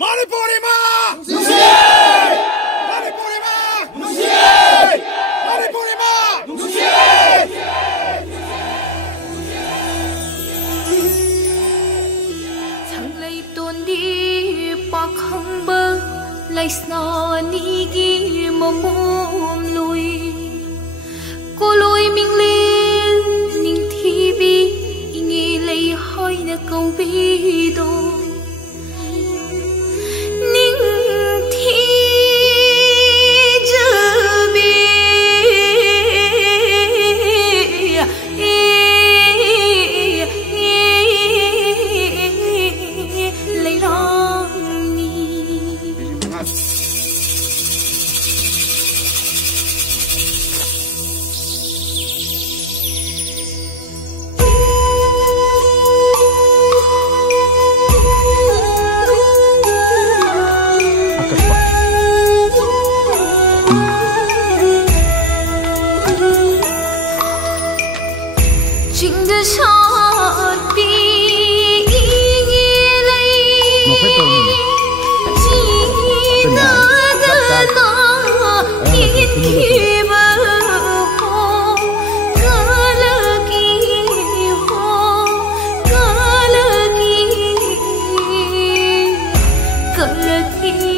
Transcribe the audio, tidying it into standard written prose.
Manipuri ma! Manipuri ma! Manipuri ma! Thằng lấy tuôn đi bỏ không bơ lấy sno ni gi mồm lùi cô lùi mình lên mình thi vi nghe lấy hỏi na câu bi đồ ninh thi giờ bi lấy đó ni chính đã chọn đi nghe lấy chỉ đã nó khi thì bờ hồ cả lơ kỳ hồ cả lơ kỳ